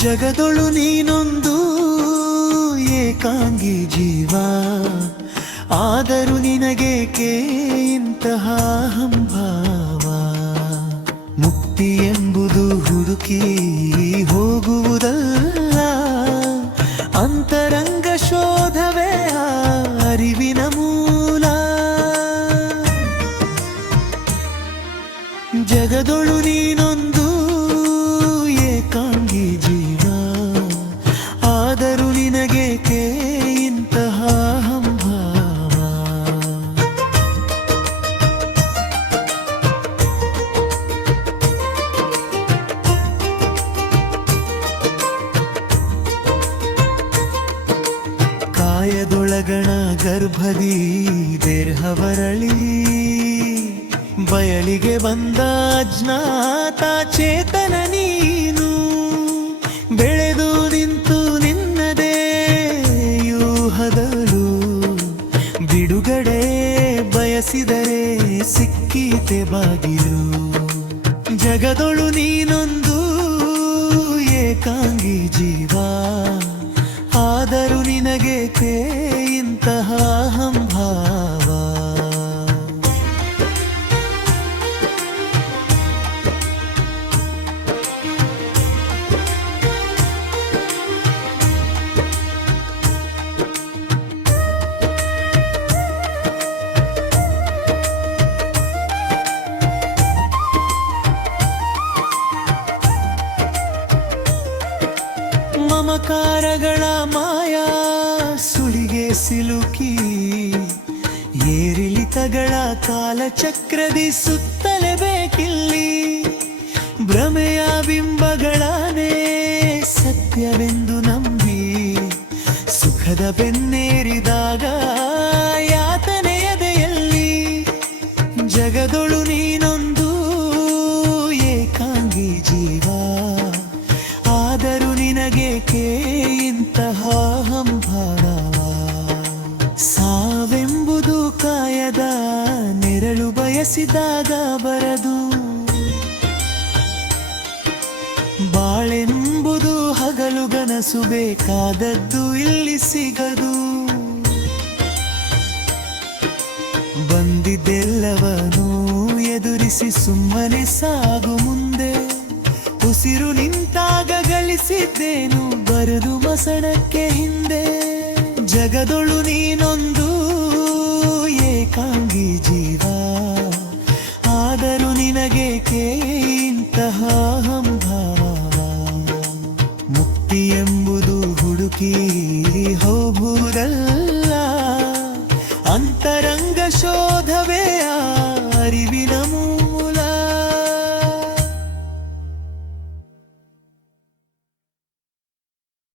ಜಗದೊಳು ನೀನೊಂದು ಏಕಾಂಗಿ ಜೀವ, ಆದರೂ ನಿನಗೇಕೆ ಇಂತಹ ಹಂಭಾವ? ಮುಕ್ತಿ ಎಂಬುದು ಹುಡುಕಿ ಹೋಗುವುದಲ್ಲ, ಅಂತರಂಗ ಶೋಧವೇ ಅರಿವಿನ ಮೂಲ. ಜಗದೊಳು ನೀನೊಂದು ಏಕಾಂಗಿ ಜೀವ, ಆದರೂ ನಿನಗೇಕೆ ಇಂತಹ ಹಂಭಾವ? ಕಾಯದೊಳಗಣ ಗರ್ಭದಿ ದೇಹವರಳಿ ಬಯಲಿಗೆ ಬಂದ ಅಜ್ಞಾತ ಚೇತನ ನೀನು. ಬೆಳೆದು ನಿಂತು ನಿನ್ನದೇ ಯೂಹದಳು, ಬಿಡುಗಡೆ ಬಯಸಿದರೆ ಸಿಕ್ಕೀತೆ ಬಾಗಿಲು. ಜಗದೊಳು ನೀನೊಂದು ಏಕಾಂಗಿ ಜೀವ, ಆದರೂ ನಿನಗೇಕೆ ಇಂತಹ ಹಂಭಾವ? ಮಮಕಾರಗಳ ಮಾಯಾ ಸುಳಿಗೆ ಸಿಲುಕಿ ಏರಿಳಿತಗಳ ಕಾಲಚಕ್ರದಿ ಸುತ್ತಲೇಬೇಕಿಲ್ಲಿ. ಭ್ರಮೆಯ ಬಿಂಬಗಳಾನೇ ಸತ್ಯವೆಂದು ನಂಬಿ ಸುಖದ ಬೆನ್ನೇರಿದಾಗ ಯಾತನೆಯದೆಯಲ್ಲಿ. ಜಗದೊಳು ನೀನೊಂದು ಏಕಾಂಗಿ ಜೀವ, ಆದರೂ ನಿನಗೇಕೆ ಇಂತಹ ಹಂಭಾವ? ಸಾವೆಂಬುದು ಕಾಯದ ನೆರಳು ಬಯಸಿದಾಗ ಬರದು, ಬಾಳೆಂಬುದು ಹಗಲುಗನಸು ಬೇಕಾದದ್ದು ಇಲ್ಲಿ ಸಿಗದು. ಬಂದಿದ್ದೆಲ್ಲವನ್ನೂ ಎದುರಿಸಿ ಸುಮ್ಮನೆ ಸಾಗು ಮುಂದೆ. ಉಸಿರು ನಿಂತಾಗ ಗಳಿಸಿದ್ದೇನು ಬರದು ಮಸಣಕ್ಕೆ ಹಿಂದೆ. ಜಗದೊಳು ನೀನೊಂದು ಏಕಾಂಗಿ ಜೀವ, ಆದರೂ ನಿನಗೇಕೆ ಇಂತಹ ಹಂಭಾವ? ಮುಕ್ತಿ ಎಂಬುದು ಹುಡುಕಿ ಹೋಗುವುದಲ್ಲ, ಅಂತರಂಗ ಶೋಧವೇ ಅರಿವಿ